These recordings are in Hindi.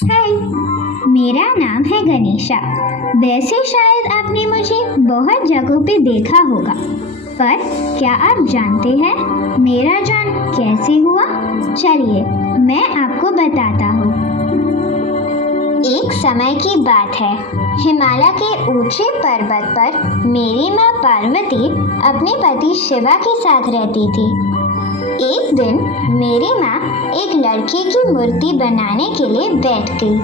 हाय, मेरा नाम है गणेशा। वैसे शायद आपने मुझे बहुत जगहों पे देखा होगा, पर क्या आप जानते हैं मेरा जन्म कैसे हुआ? चलिए मैं आपको बताता हूँ। एक समय की बात है, हिमालय के ऊंचे पर्वत पर मेरी माँ पार्वती अपने पति शिवा के साथ रहती थी। एक दिन मेरी माँ एक लड़के की मूर्ति बनाने के लिए बैठ गई।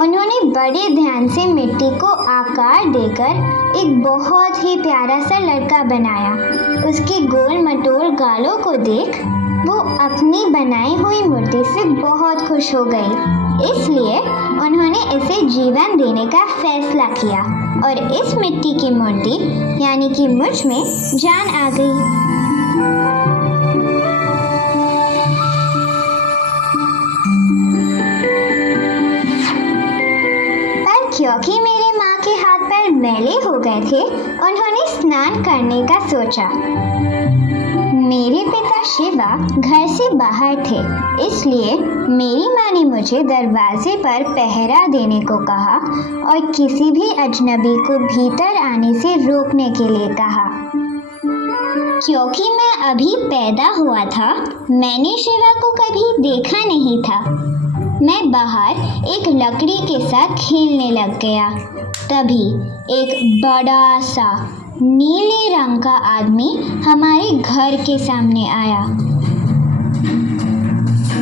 उन्होंने बड़े ध्यान से मिट्टी को आकार देकर एक बहुत ही प्यारा सा लड़का बनाया। उसके गोल मटोल गालों को देख वो अपनी बनाई हुई मूर्ति से बहुत खुश हो गई। इसलिए उन्होंने इसे जीवन देने का फैसला किया और इस मिट्टी की मूर्ति यानी कि मुझ में जान आ गई। क्योंकि मेरी माँ के हाथ पैर मैले हो गए थे, उन्होंने स्नान करने का सोचा। मेरे पिता शिवा घर से बाहर थे, इसलिए मेरी माँ ने मुझे दरवाजे पर पहरा देने को कहा और किसी भी अजनबी को भीतर आने से रोकने के लिए कहा। क्योंकि मैं अभी पैदा हुआ था, मैंने शिवा को कभी देखा नहीं था। मैं बाहर एक लकड़ी के साथ खेलने लग गया। तभी एक बड़ा सा नीले रंग का आदमी हमारे घर के सामने आया।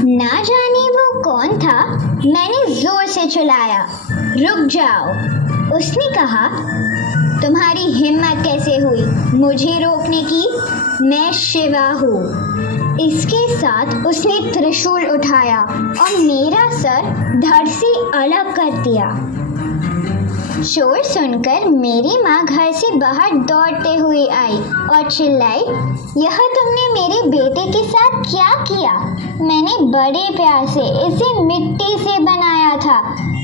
ना जाने वो कौन था, मैंने जोर से चिल्लाया, रुक जाओ। उसने कहा, तुम्हारी हिम्मत कैसे हुई मुझे रोकने की? मैं शिवा हूँ। इसके साथ उसने त्रिशूल उठाया और मेरा सर धड़ से अलग कर दिया। शोर सुनकर मेरी माँ घर से बाहर दौड़ते हुए आई और चिल्लाई, यह तुमने मेरे बेटे के साथ क्या किया? मैंने बड़े प्यार से इसे मिट्टी से बनाया था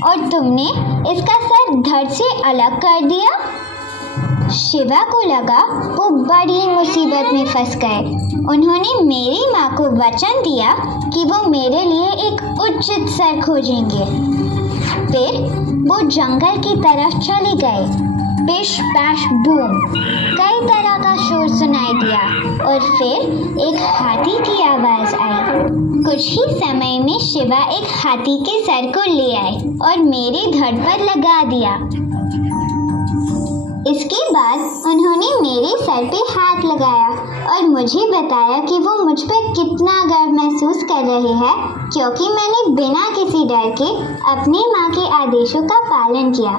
और तुमने इसका सर धड़ से अलग कर दिया। शिवा को लगा वो बड़ी मुसीबत में फंस गए। उन्होंने मेरी माँ को वचन दिया कि वो मेरे लिए एक उचित सर खोजेंगे। फिर वो जंगल की तरफ चले गए। पिश पैश बूम, कई तरह का शोर सुनाई दिया और फिर एक हाथी की आवाज़ आई। कुछ ही समय में शिवा एक हाथी के सर को ले आए और मेरे धड़ पर लगा दिया। इसके बाद उन्होंने मेरे सर पे हाथ लगाया और मुझे बताया कि वो मुझ पर कितना गर्व महसूस कर रहे हैं, क्योंकि मैंने बिना किसी डर के अपनी माँ के आदेशों का पालन किया।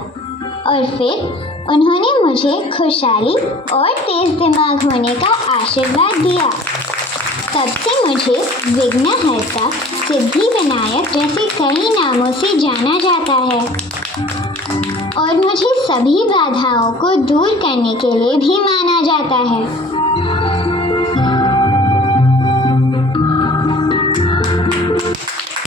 और फिर उन्होंने मुझे खुशहाली और तेज दिमाग होने का आशीर्वाद दिया। तब से मुझे विघ्नहर्ता, सिद्धि विनायक जैसे कई नामों से जाना जाता है और मुझे सभी बाधाओं को दूर करने के लिए भी माना जाता है।